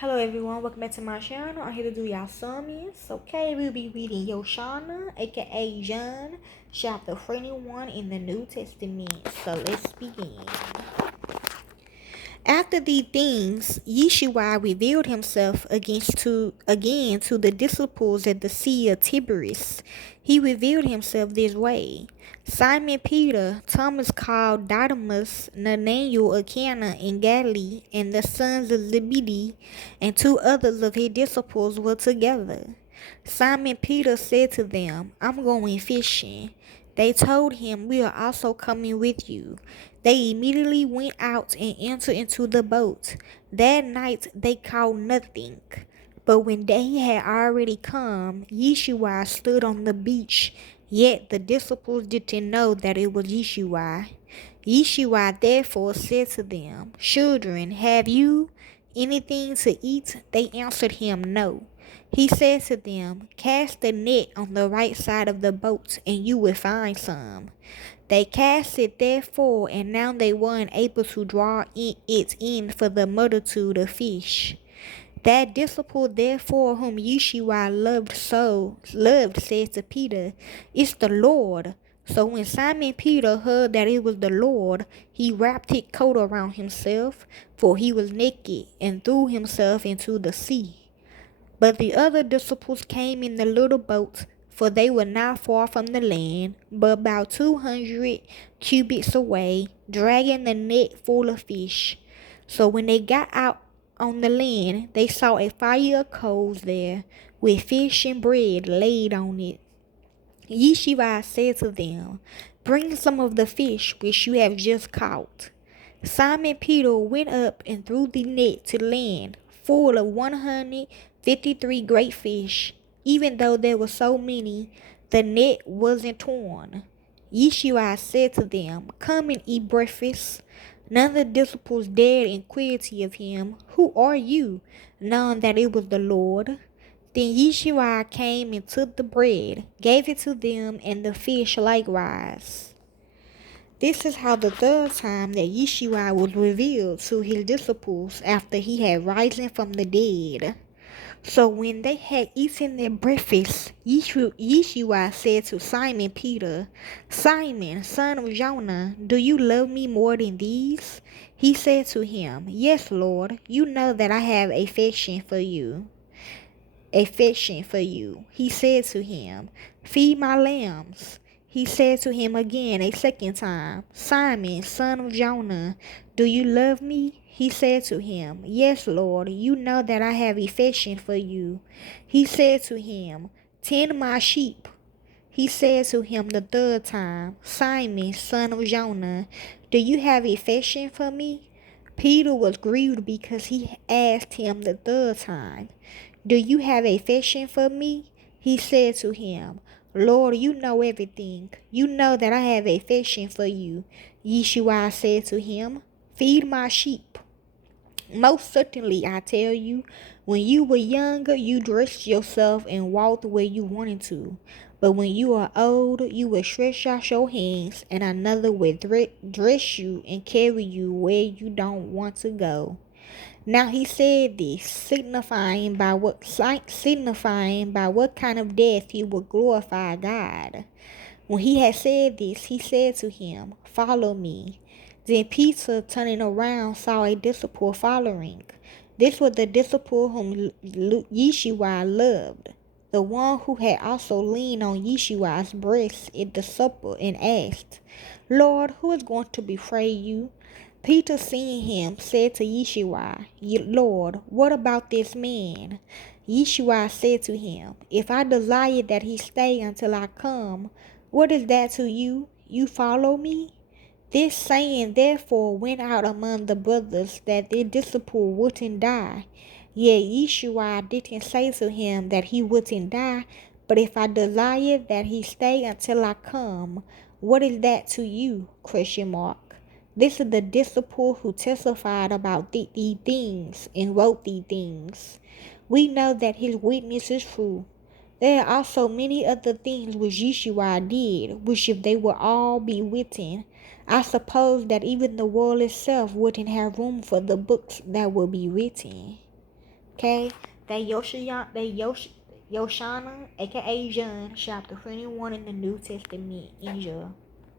Hello everyone, welcome back to my channel. I'm here to do y'all summaries. Okay, we'll be reading Yochanan, aka John, chapter 21 in the New Testament. So let's begin. After these things, Yeshua revealed himself again to the disciples at the Sea of Tiberias. He revealed himself this way. Simon Peter, Thomas called Didymus, Nathanael of Cana in Galilee, and the sons of Zebedee, and two others of his disciples were together. Simon Peter said to them, "I'm going fishing." They told him, "We are also coming with you." They immediately went out and entered into the boat. That night they caught nothing. But when day had already come, Yeshua stood on the beach. Yet the disciples didn't know that it was Yeshua. Yeshua therefore said to them, "Children, have you anything to eat?" They answered him, "No." He said to them, "Cast the net on the right side of the boat, and you will find some." They cast it therefore, and now they weren't able to draw it in for the multitude of fish. That disciple therefore whom Yeshua loved said to Peter, "It's the Lord." So when Simon Peter heard that it was the Lord, he wrapped his coat around himself, for he was naked, and threw himself into the sea. But the other disciples came in the little boat, for they were not far from the land, but about 200 cubits away, dragging the net full of fish. So when they got out on the land, they saw a fire of coals there, with fish and bread laid on it. Yeshua said to them, "Bring some of the fish which you have just caught." Simon Peter went up and threw the net to land, full of 153 great fish. Even though there were so many, the net wasn't torn. Yeshua said to them, "Come and eat breakfast." None of the disciples dared inquire of him, "Who are you?" knowing that it was the Lord. Then Yeshua came and took the bread, gave it to them, and the fish likewise. This is how the third time that Yeshua was revealed to his disciples after he had risen from the dead. So when they had eaten their breakfast, Yeshua said to Simon Peter, "Simon, son of Jonah, do you love me more than these?" He said to him, "Yes, Lord, you know that I have affection for you. He said to him, "Feed my lambs." He said to him again a second time, "Simon, son of Jonah, do you love me?" He said to him, "Yes, Lord, you know that I have affection for you." He said to him, "Tend my sheep." He said to him the third time, "Simon, son of Jonah, do you have affection for me?" Peter was grieved because he asked him the third time, "Do you have affection for me?" He said to him, "Lord, you know everything. You know that I have affection for you." Yeshua said to him, "Feed my sheep. Most certainly, I tell you, when you were younger, you dressed yourself and walked where you wanted to. But when you are old, you will stretch out your hands, and another will dress you and carry you where you don't want to go." Now he said this, signifying by what kind of death he would glorify God. When he had said this, he said to him, "Follow me." Then Peter, turning around, saw a disciple following. This was the disciple whom Yeshua loved, the one who had also leaned on Yeshua's breast at the supper and asked, "Lord, who is going to betray you?" Peter, seeing him, said to Yeshua, "Lord, what about this man?" Yeshua said to him, "If I desire that he stay until I come, what is that to you? You follow me?" This saying therefore went out among the brothers that their disciple wouldn't die. Yet Yeshua didn't say to him that he wouldn't die, but if I desire that he stay until I come, what is that to you? Question mark. This is the disciple who testified about these things and wrote these things. We know that his witness is true. There are also many other things which Yeshua did, which if they would all be written, I suppose that even the world itself wouldn't have room for the books that will be written. Okay, Yochanan, aka John, chapter 21 in the New Testament. Enjoy.